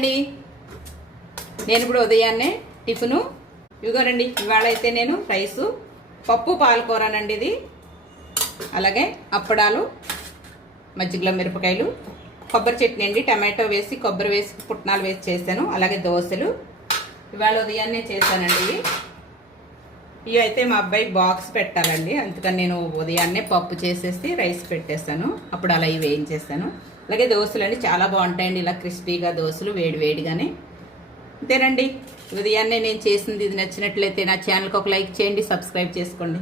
అండి, నేను ఇప్పుడు ఉదయాన్నే టిఫిను ఇదిగోనండి. ఇవాళ అయితే నేను రైసు, పప్పు పాలకూరనండి ఇది, అలాగే అప్పడాలు, మజ్జిగలో మిరపకాయలు, కొబ్బరి చట్నీ అండి, టమాటో వేసి కొబ్బరి వేసి పుట్నాలు వేసి చేశాను. అలాగే దోశలు ఇవాళ ఉదయాన్నే చేశానండి. ఇవి అయితే మా అబ్బాయి బాక్స్ పెట్టాలండి, అందుకని నేను ఉదయాన్నే పప్పు చేసేసి రైస్ పెట్టేస్తాను. అప్పుడు అలా ఇవి వేయించేస్తాను. అలాగే దోశలు అండి చాలా బాగుంటాయండి, ఇలా క్రిస్పీగా దోశలు వేడివేడిగానే. అంతేనండి, ఉదయాన్నే నేను చేసింది. ఇది నచ్చినట్లయితే నా ఛానల్కి ఒక లైక్ చేయండి, సబ్స్క్రైబ్ చేసుకోండి.